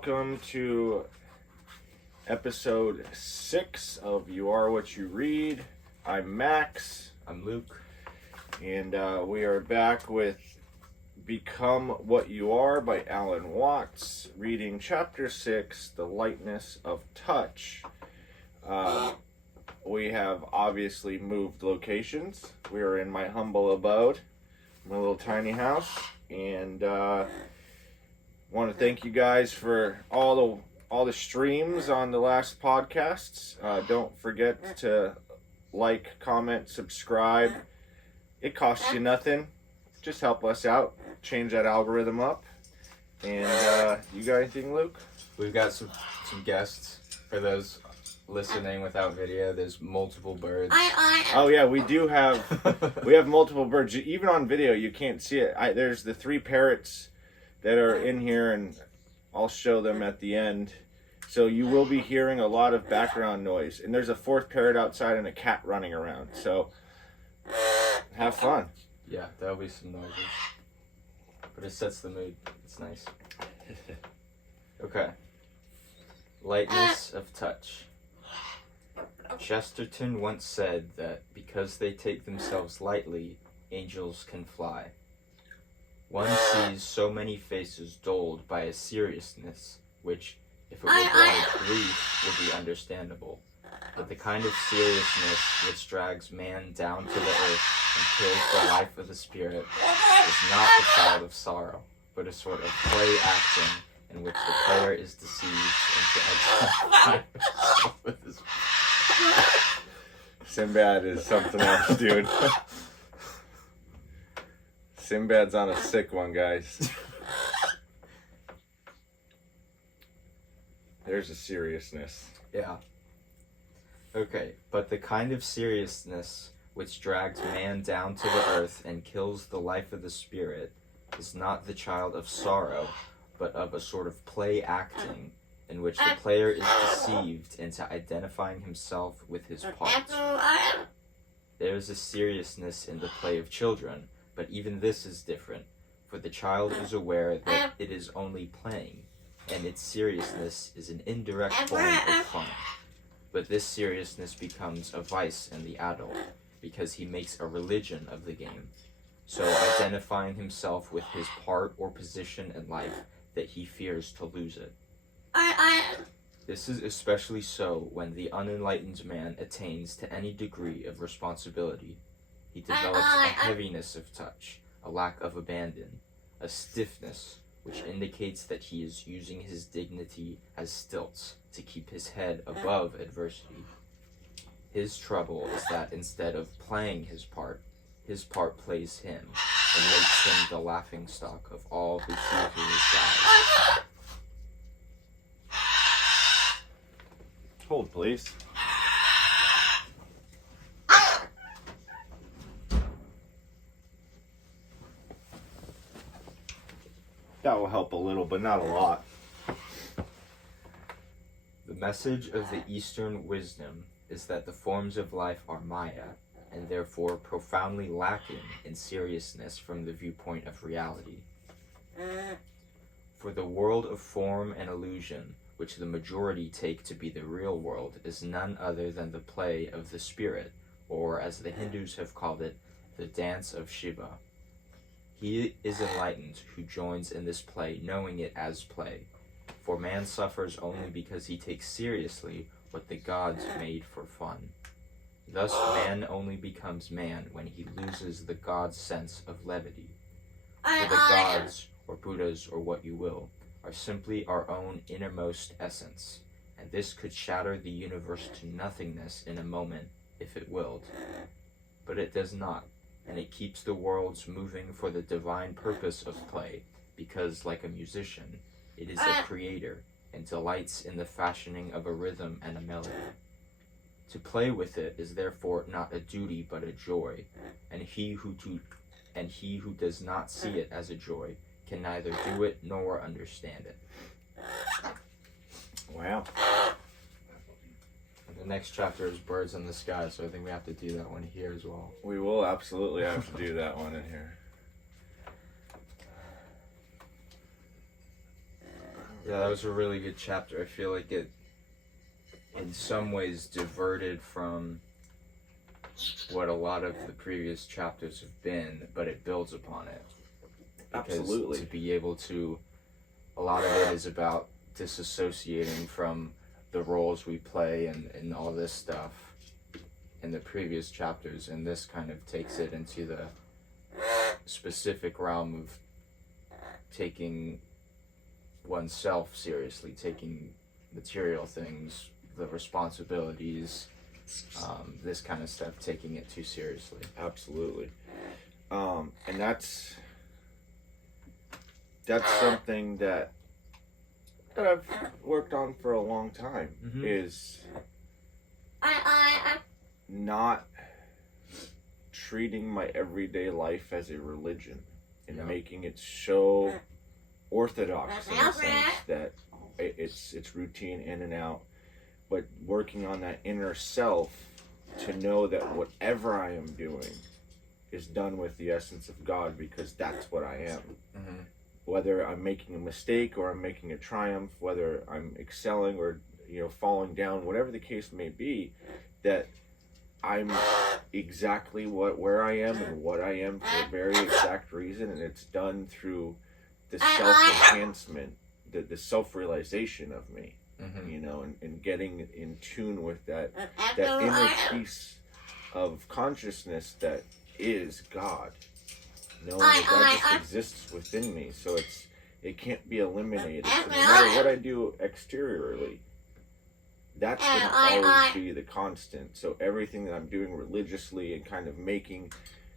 welcome to episode 6 of You Are What You Read. I'm Max. I'm Luke. And we are back with Become What You Are by Alan Watts, reading chapter 6, The Lightness of Touch. We have obviously moved locations. We are in my humble abode, my little tiny house, and want to thank you guys for all the streams on the last podcasts. Don't forget to like, comment, subscribe. It costs you nothing. Just help us out. Change that algorithm up. And you got anything, Luke? We've got some guests for those listening without video. There's multiple birds. Oh yeah, we have multiple birds. Even on video, you can't see it. There's the 3 parrots that are in here, and I'll show them at the end. So you will be hearing a lot of background noise. And there's a 4th parrot outside and a cat running around. So have fun. Yeah, there'll be some noises. But it sets the mood. It's nice. Okay. Lightness of Touch. Chesterton once said that because they take themselves lightly, angels can fly. One sees so many faces dulled by a seriousness which, if it were brought of grief, would be understandable. But the kind of seriousness which drags man down to the earth and kills the life of the spirit is not the child of sorrow, but a sort of play acting in which the player is deceived into identifying himself with his... Sinbad is something else, dude. Sinbad's on a sick one, guys. There's a seriousness. Yeah. Okay, but the kind of seriousness which drags man down to the earth and kills the life of the spirit is not the child of sorrow, but of a sort of play acting in which the player is deceived into identifying himself with his parts. There is a seriousness in the play of children, but even this is different, for the child is aware that it is only playing, and its seriousness is an indirect form of fun. But this seriousness becomes a vice in the adult, because he makes a religion of the game, so identifying himself with his part or position in life that he fears to lose it. This is especially so when the unenlightened man attains to any degree of responsibility. He develops a heaviness of touch, a lack of abandon, a stiffness which indicates that he is using his dignity as stilts to keep his head above adversity. His trouble is that instead of playing his part plays him and makes him the laughingstock of all who see through his guise. Hold, please. That will help a little, but not a lot. The message of the Eastern wisdom is that the forms of life are Maya, and therefore profoundly lacking in seriousness from the viewpoint of reality. For the world of form and illusion, which the majority take to be the real world, is none other than the play of the spirit, or as the Hindus have called it, the dance of Shiva. He is enlightened who joins in this play, knowing it as play. For man suffers only because he takes seriously what the gods made for fun. Thus man only becomes man when he loses the god's sense of levity. For the gods, or Buddhas, or what you will, are simply our own innermost essence, and this could shatter the universe to nothingness in a moment if it willed. But it does not, and it keeps the worlds moving for the divine purpose of play, because, like a musician, it is a creator, and delights in the fashioning of a rhythm and a melody. To play with it is therefore not a duty but a joy, and he who does not see it as a joy can neither do it nor understand it. Wow. And the next chapter is Birds in the Sky, so I think we have to do that one here as well. We will absolutely have to do that one in here. Yeah, that was a really good chapter. I feel like it, in some ways, diverted from what a lot of the previous chapters have been, but it builds upon it. Because Absolutely. to be able to, a lot of it is about disassociating from the roles we play and all this stuff in the previous chapters, and this kind of takes it into the specific realm of taking oneself seriously, taking material things, the responsibilities, this kind of stuff, taking it too seriously. Absolutely. And that's something that I've worked on for a long time, is not treating my everyday life as a religion and making it so orthodox in a sense that it's routine in and out, but working on that inner self to know that whatever I am doing is done with the essence of God, because that's what I am. Whether I'm making a mistake or I'm making a triumph, whether I'm excelling or falling down, whatever the case may be, that I'm exactly where I am and what I am for a very exact reason, and it's done through the self-enhancement, the self-realization of me, and getting in tune with that inner piece of consciousness that is God, knowing that just exists within me, so it can't be eliminated. So no matter what I do exteriorly, that's going to always be the constant. So everything that I'm doing religiously and kind of making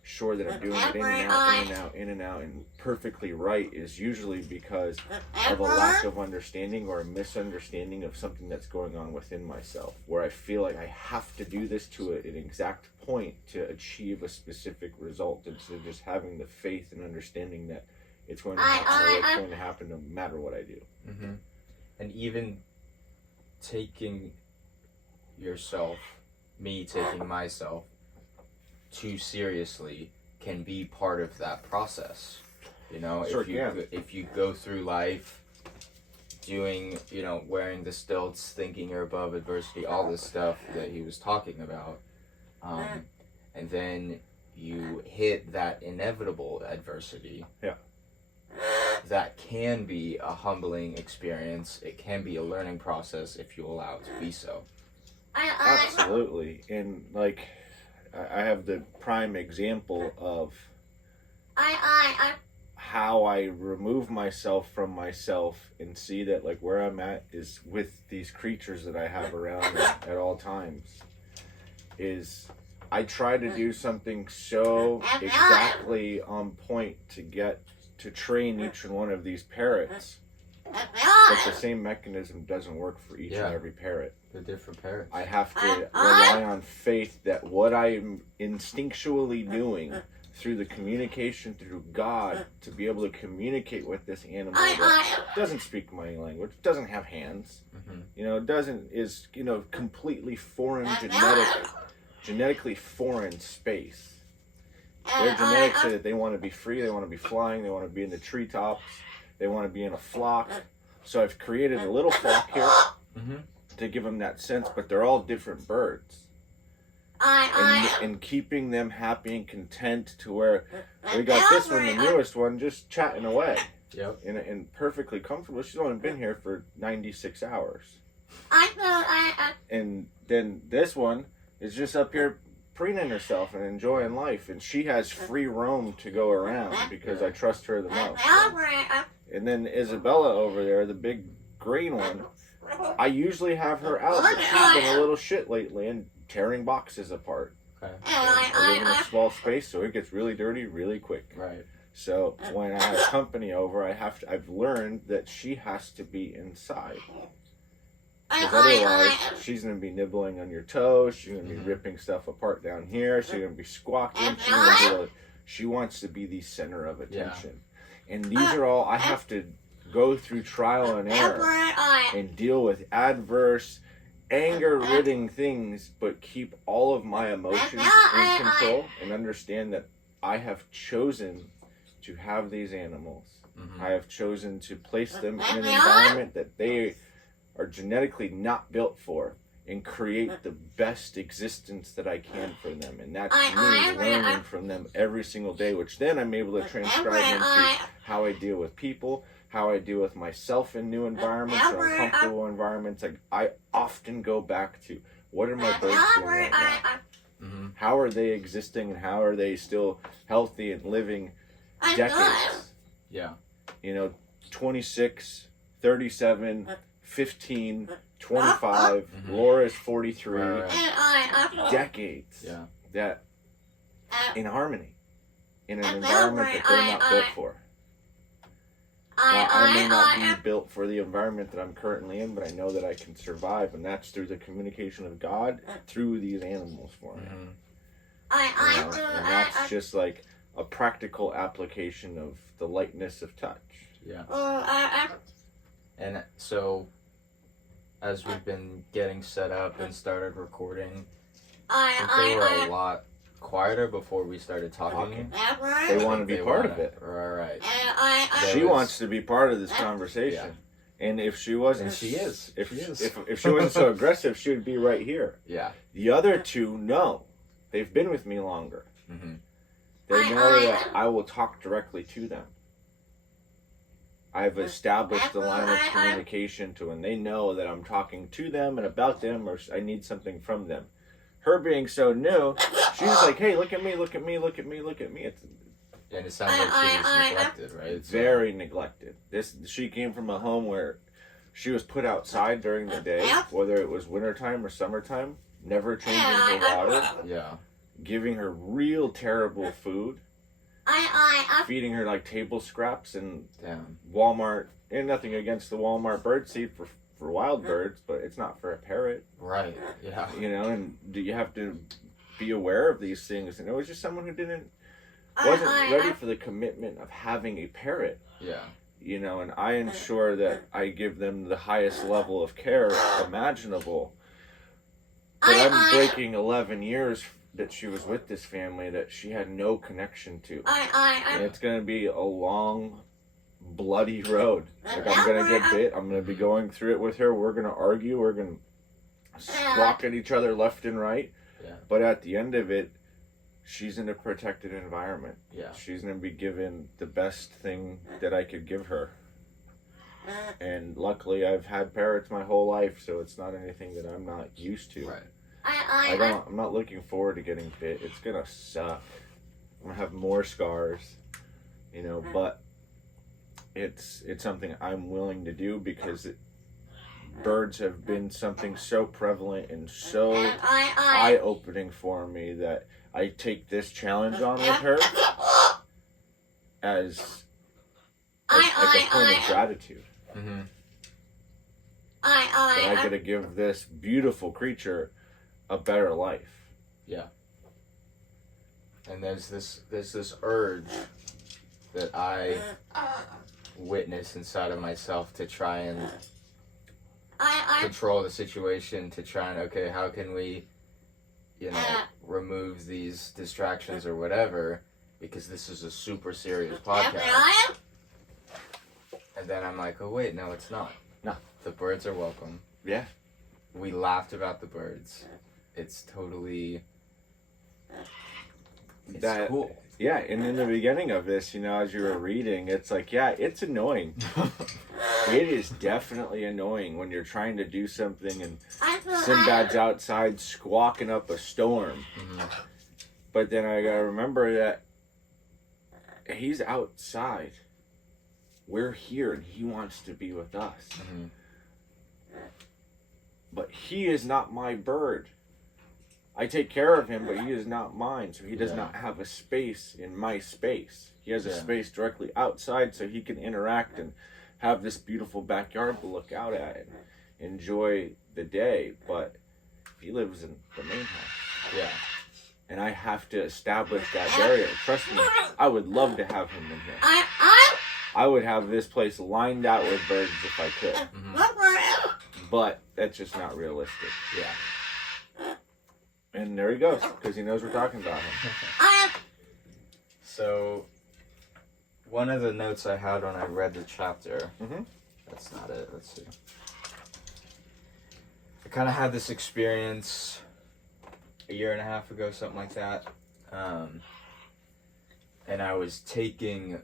sure that I'm doing it in and out, in and out, in and out, and perfectly right is usually because of a lack of understanding or a misunderstanding of something that's going on within myself, where I feel like I have to do this to an exact point to achieve a specific result, instead of just having the faith and understanding that it's going to happen, or it's going to happen no matter what I do. And even taking yourself, me taking myself too seriously can be part of that process. If you go through life doing, wearing the stilts, thinking you're above adversity, all this stuff that he was talking about, and then you hit that inevitable adversity. That can be a humbling experience. It can be a learning process if you allow it to be so. Absolutely. And I have the prime example of how I remove myself from myself and see that where I'm at is with these creatures that I have around me at all times. Is I try to do something so exactly on point to train each one of these parrots, but the same mechanism doesn't work for each and every parrot. They're different parrots. I have to rely on faith that what I'm instinctually doing through the communication through God to be able to communicate with this animal that doesn't speak my language, doesn't have hands, is completely foreign genetically foreign space. Their genetics say that they want to be free, they want to be flying, they want to be in the treetops, they want to be in a flock. So I've created a little flock here to give them that sense, but they're all different birds. And keeping them happy and content to where we got this one, the newest one, just chatting away. And perfectly comfortable. She's only been here for 96 hours. And then this one is just up here preening herself and enjoying life, and she has free roam to go around because I trust her the most. And then Isabella over there, the big green one, I usually have her out, but she's been a little shit lately and tearing boxes apart. I live in a small space, so it gets really dirty really quick. So when I have company over, I've learned that she has to be inside. Because otherwise, she's going to be nibbling on your toes, she's going to be ripping stuff apart down here, she's going to be squawking, she wants to be the center of attention. And these are all, I have to go through trial and error and deal with adverse, anger-ridden things, but keep all of my emotions in control and understand that I have chosen to have these animals I have chosen to place them in an environment that they are genetically not built for and create the best existence that I can for them. And that's me learning from them every single day, which then I'm able to transcribe into how I deal with people, how I deal with myself in new environments or uncomfortable environments. Like, I often go back to, what are my birds doing right now? How are they existing, and how are they still healthy and living decades? Yeah. 26, 37, 15, 25, Laura's 43, decades that in harmony, in an environment that they're not built for. Now, I may not be built for the environment that I'm currently in, but I know that I can survive, and that's through the communication of God through these animals for me. And that's just like a practical application of the lightness of touch. Yeah. And so, as we've been getting set up and started recording, I think they were a lot quieter before we started talking. They want to be part of it. Right. She wants to be part of this conversation. Yeah. And if she wasn't, and she is. If she wasn't so aggressive, she would be right here. Yeah. The other two, no. They've been with me longer. They know that I will talk directly to them. I've established the line of communication to when they know that I'm talking to them and about them, or I need something from them. Her being so new, she's like, hey, look at me, look at me, look at me, look at me. And it sounds like she was neglected, right? Very neglected. She came from a home where she was put outside during the day, whether it was wintertime or summertime, never changing her water. Yeah. Giving her real terrible food. Feeding her like table scraps and Walmart. And nothing against the Walmart bird seed for wild birds, but it's not for a parrot. Right, yeah. And you have to be aware of these things. And it was just someone who wasn't ready for the commitment of having a parrot. Yeah. And I ensure that I give them the highest level of care imaginable. But I'm breaking 11 years that she was with this family that she had no connection to. And it's going to be a long, bloody road. Like, I'm going to get bit. I'm going to be going through it with her. We're going to argue. We're going to squawk at each other left and right. Yeah. But at the end of it, she's in a protected environment. Yeah. She's going to be given the best thing that I could give her. And luckily, I've had parrots my whole life, so it's not anything that I'm not used to. Right. I'm not looking forward to getting bit. It's gonna suck. I'm gonna have more scars, but it's something I'm willing to do because birds have been something so prevalent and so eye-opening for me that I take this challenge on with her as a point of gratitude. That I gotta give this beautiful creature a better life. Yeah. And there's this urge that I witness inside of myself to try and control the situation, to try and, okay, how can we, remove these distractions or whatever, because this is a super serious podcast. And then I'm like, oh wait, no, it's not. No. The birds are welcome. Yeah. We laughed about the birds. It's totally... It's cool. Yeah, and in the beginning of this, as you were reading, it's like, yeah, it's annoying. It is definitely annoying when you're trying to do something and Sinbad's outside squawking up a storm. But then I gotta remember that he's outside. We're here and he wants to be with us. But he is not my bird. I take care of him, but he is not mine, so he does not have a space in my space. He has a space directly outside so he can interact and have this beautiful backyard to look out at and enjoy the day, but he lives in the main house. Yeah. And I have to establish that barrier. Trust me, I would love to have him in here. I would have this place lined out with birds if I could. But that's just not realistic. Yeah. And there he goes, because he knows we're talking about him. So, one of the notes I had when I read the chapter, Mm-hmm. that's not it, let's see. I kind of had this experience a year and a half ago, something like that. And I was taking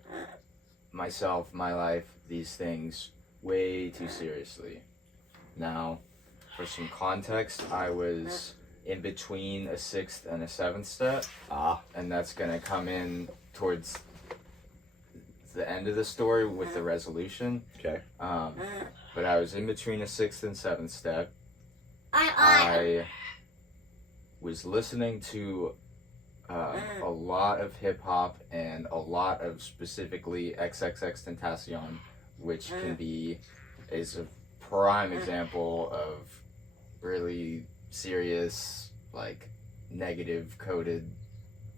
myself, my life, these things way too seriously. Now, for some context, I was in between a 6th and a 7th step. And that's going to come in towards the end of the story with the resolution. Okay. But I was in between a 6th and 7th step. I was listening to a lot of hip hop and a lot of specifically XXXTentacion, which is a prime example of really serious, like, negative coded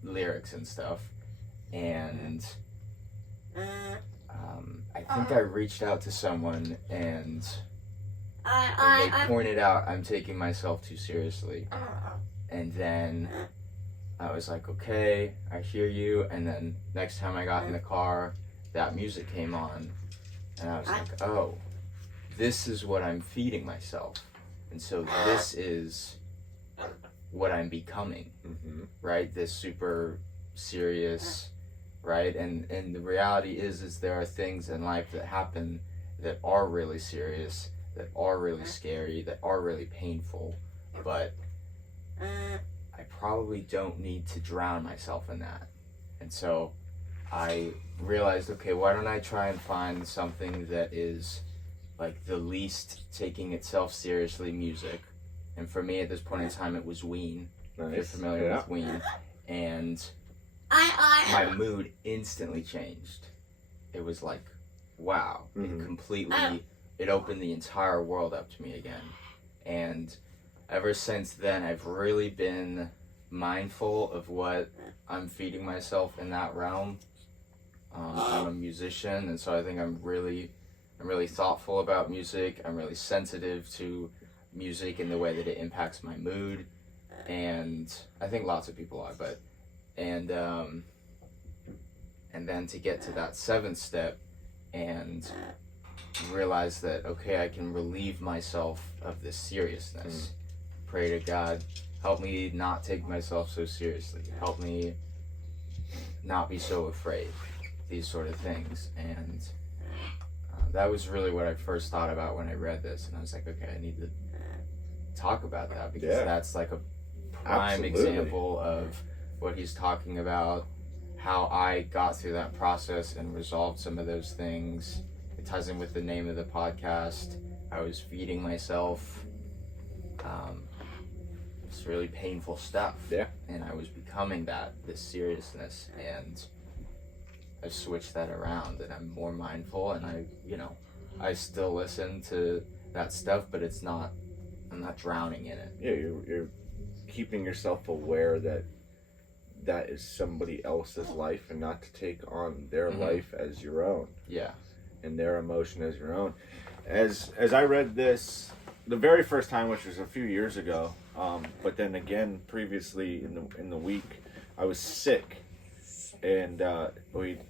lyrics and stuff. And I think I reached out to someone and they pointed out I'm taking myself too seriously. And then I was like, okay, I hear you. And then next time I got in the car, that music came on. And I was like, oh, this is what I'm feeding myself. And so this is what I'm becoming, right? This super serious, right? And the reality is there are things in life that happen that are really serious, that are really scary, that are really painful, but I probably don't need to drown myself in that. And so I realized, okay, why don't I try and find something that is like the least taking itself seriously music. And for me at this point in time, it was Ween. Nice. If you're familiar with Ween. And my mood instantly changed. It was like, wow, it opened the entire world up to me again. And ever since then, I've really been mindful of what I'm feeding myself in that realm. I'm a musician, and so I think I'm really thoughtful about music. I'm really sensitive to music in the way that it impacts my mood, and I think lots of people are. And then to get to that 7th step and realize that, okay, I can relieve myself of this seriousness. Pray to God, help me not take myself so seriously. Help me not be so afraid. These sort of things. And that was really what I first thought about when I read this. And I was like, okay, I need to talk about that, because that's like a prime example of what he's talking about, how I got through that process and resolved some of those things. It ties in with the name of the podcast. I was feeding myself this really painful stuff. Yeah. And I was becoming this seriousness, and I've switched that around, and I'm more mindful, and I still listen to that stuff, but I'm not drowning in it. Yeah, you're keeping yourself aware that is somebody else's life, and not to take on their life as your own. Yeah. And their emotion as your own. As I read this the very first time, which was a few years ago, but then again previously in the week, I was sick. And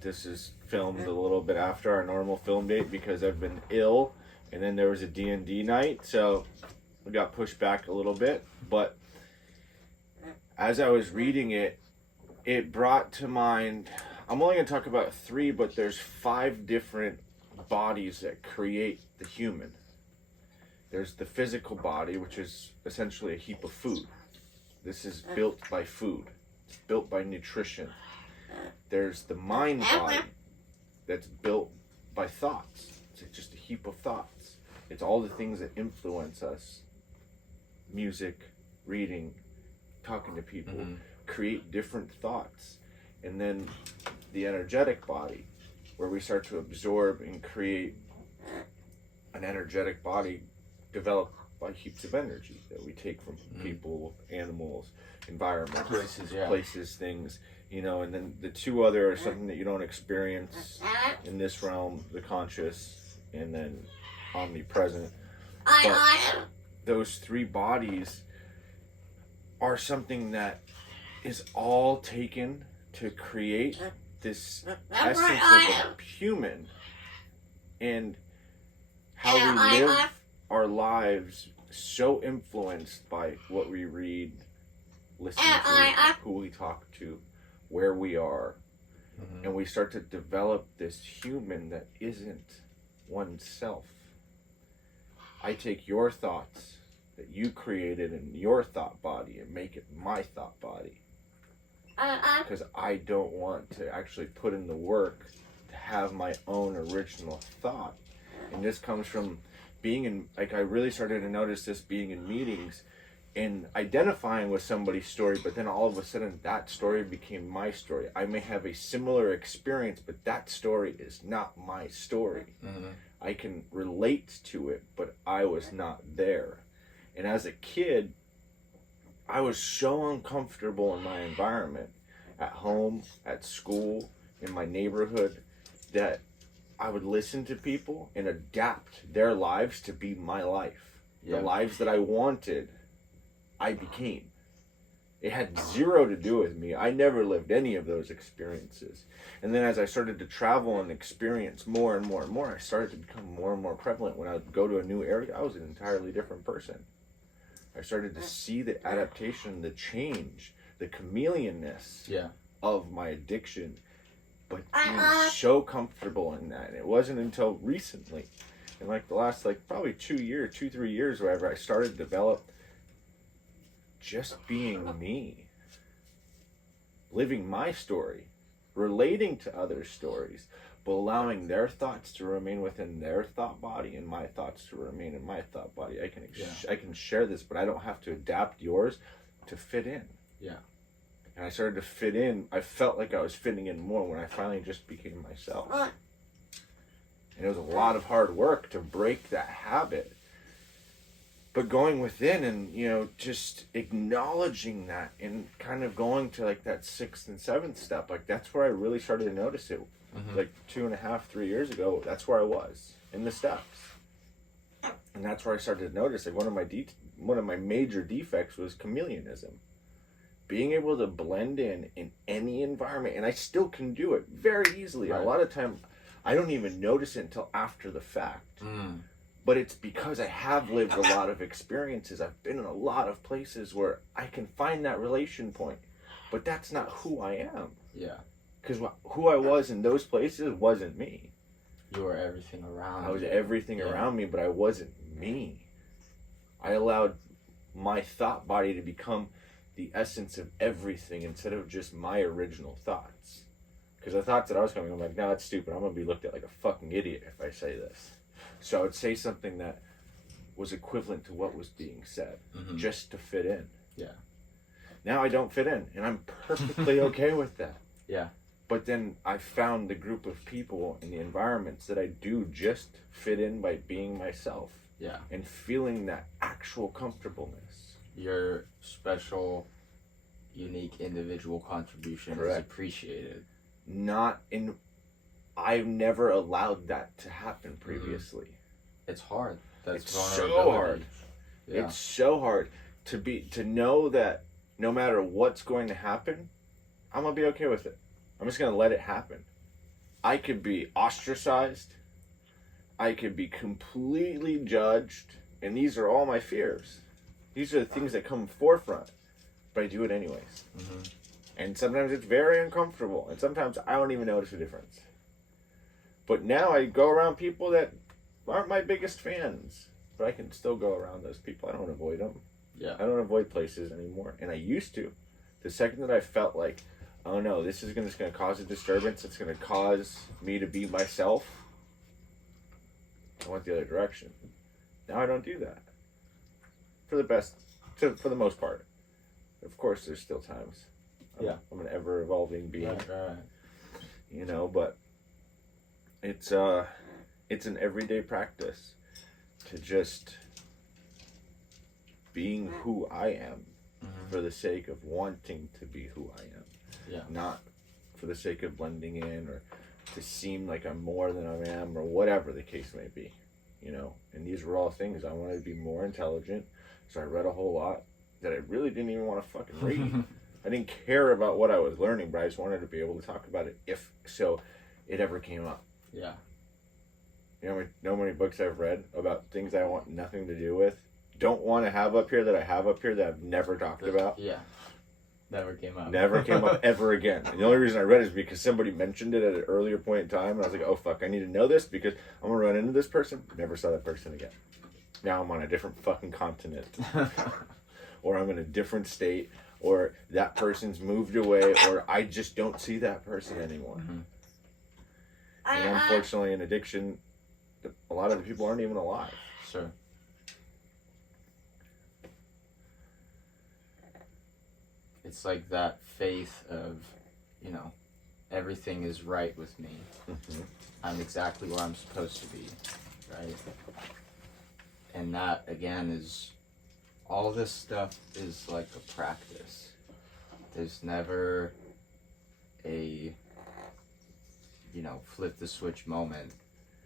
this is filmed a little bit after our normal film date because I've been ill, and then there was a D&D night, so we got pushed back a little bit. But as I was reading it, it brought to mind, I'm only going to talk about 3, but there's 5 different bodies that create the human. There's the physical body, which is essentially a heap of food. This is built by food. It's built by nutrition. There's the mind body that's built by thoughts. It's just a heap of thoughts. It's all the things that influence us. Music, reading, talking to people, create different thoughts. And then the energetic body, where we start to absorb and create an energetic body developed by heaps of energy that we take from people, animals, environment, places, things. And then the 2 other are something that you don't experience in this realm, the conscious, and then omnipresent. But those 3 bodies are something that is all taken to create this essence of a human and how we live our lives so influenced by what we read, listen to, who we talk to, where we are. And we start to develop this human that isn't oneself. I take your thoughts that you created in your thought body and make it my thought body. Because I don't want to actually put in the work to have my own original thought. And this comes from being in, like, I really started to notice this being in meetings and identifying with somebody's story, but then all of a sudden that story became my story. I may have a similar experience, but that story is not my story. I can relate to it, but I was not there. And as a kid, I was so uncomfortable in my environment, at home, at school, in my neighborhood, that I would listen to people and adapt their lives to be my life. The lives that I wanted, I became. It had zero to do with me. I never lived any of those experiences. And then as I started to travel and experience more and more and more, I started to become more and more prevalent. When I would go to a new area, I was an entirely different person. I started to see the adaptation, the change, the chameleonness of my addiction, but being so comfortable in that. And it wasn't until recently, in like the last probably 2, 3 years, wherever, I started to develop just being me, living my story, relating to other stories, but allowing their thoughts to remain within their thought body and my thoughts to remain in my thought body. I can share this, but I don't have to adapt yours to fit in. And I started to fit in. I felt like I was fitting in more when I finally just became myself. And it was a lot of hard work to break that habit. But going within and, just acknowledging that and kind of going to that 6th and 7th step, that's where I really started to notice it. 2.5, 3 years ago, that's where I was in the steps. And that's where I started to notice one of my major defects was chameleonism. Being able to blend in any environment, and I still can do it very easily. A lot of time, I don't even notice it until after the fact. But it's because I have lived a lot of experiences. I've been in a lot of places where I can find that relation point. But that's not who I am. Because who I was in those places wasn't me. You were everything around. I was everything around me, but I wasn't me. I allowed my thought body to become the essence of everything instead of just my original thoughts. Because the thoughts that I was coming, I'm like, no, that's stupid. I'm going to be looked at like a fucking idiot if I say this. So I would say something that was equivalent to what was being said, just to fit in. Now I don't fit in, and I'm perfectly okay with that. But then I found the group of people and the environments that I do just fit in by being myself. And feeling that actual comfortableness. Your special, unique individual contribution is appreciated. I've never allowed that to happen previously. It's hard. It's so hard. It's so hard to know that no matter what's going to happen, I'm gonna be okay with it. I'm just gonna let it happen. I could be ostracized. I could be completely judged, and these are all my fears. These are the things that come forefront, but I do it anyways. And sometimes it's very uncomfortable, and sometimes I don't even notice a difference. But now I go around people that aren't my biggest fans, but I can still go around those people. I don't avoid them. I don't avoid places anymore, and I used to. The second that I felt like, oh no, this is just going to cause a disturbance, it's going to cause me to be myself, I went the other direction. Now I don't do that. For the most part. Of course, there's still times. I'm an ever-evolving being. But it's an everyday practice to just being who I am for the sake of wanting to be who I am. Not for the sake of blending in or to seem like I'm more than I am or whatever the case may be. And these were all things. I wanted to be more intelligent, so I read a whole lot that I really didn't even want to fucking read. I didn't care about what I was learning, but I just wanted to be able to talk about it if so it ever came up. Yeah. You know how many books I've read about things I want nothing to do with? Don't want to have up here that I have up here that I've never talked about? Yeah. Never came up. Never came up ever again. And the only reason I read it is because somebody mentioned it at an earlier point in time, and I was like, oh fuck, I need to know this because I'm going to run into this person. Never saw that person again. Now I'm on a different fucking continent. Or I'm in a different state, or that person's moved away, or I just don't see that person anymore. Mm-hmm. And unfortunately, in addiction, a lot of the people aren't even alive. Sure. It's like that faith of, you know, everything is right with me. Mm-hmm. I'm exactly where I'm supposed to be, right? And that, again, is, all this stuff is like a practice. There's never a, you know, flip the switch moment,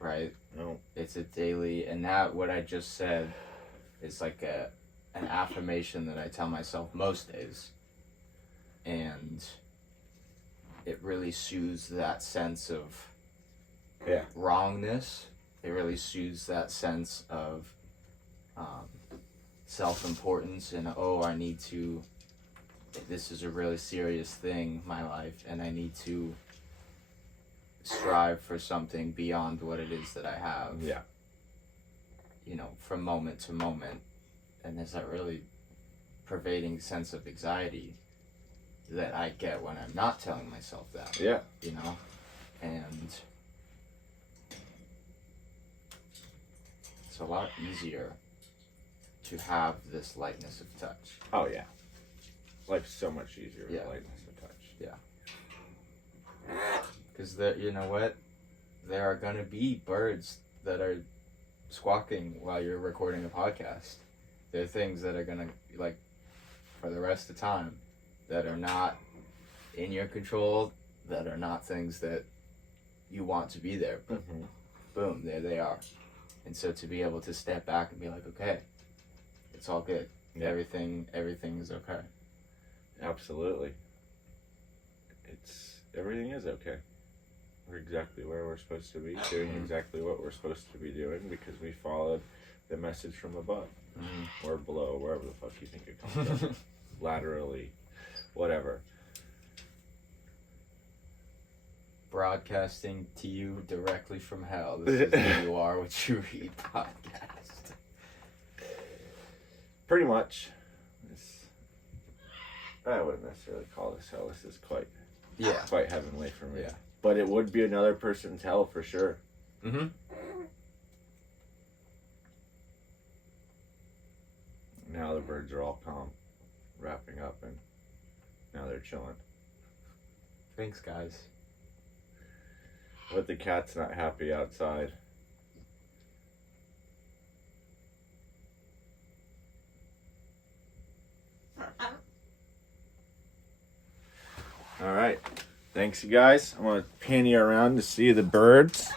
right? No. It's a daily, and that, what I just said, is like an affirmation that I tell myself most days. And it really soothes that sense of wrongness. It really soothes that sense of self-importance and, oh, I need to, this is a really serious thing, my life, and I need to strive for something beyond what it is that I have. Yeah. You know, from moment to moment. And there's that really pervading sense of anxiety that I get when I'm not telling myself that. Yeah. You know? And it's a lot easier to have this lightness of touch. Oh, yeah. Life's so much easier with Yeah. lightness of touch. Yeah. Because, you know what? There are going to be birds that are squawking while you're recording a podcast. There are things that are going to, like, for the rest of time, that are not in your control, that are not things that you want to be there. But boom, there they are. And so to be able to step back and be like, okay, it's all good. Yeah. Everything is okay. Absolutely. Everything is okay. We're exactly where we're supposed to be, doing exactly what we're supposed to be doing because we followed the message from above. Or below, wherever the fuck you think it comes from. Laterally, whatever. Broadcasting to you directly from hell. This is Who You Are What You Read podcast. Pretty much. I wouldn't necessarily call this hell. This is quite heavenly for me. Yeah. But it would be another person's hell for sure. Mm-hmm. Now the birds are all calm, wrapping up, and now they're chilling. Thanks, guys. But the cat's not happy outside. All right. Thanks, you guys. I'm going to pan you around to see the birds.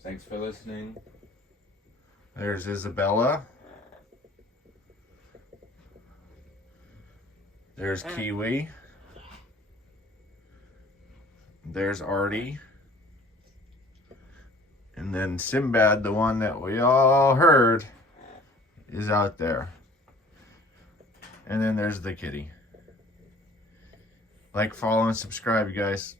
Thanks for listening. There's Isabella. There's Kiwi. There's Artie. And then Sinbad, the one that we all heard, is out there. And then there's the kitty. Like, follow, and subscribe, you guys.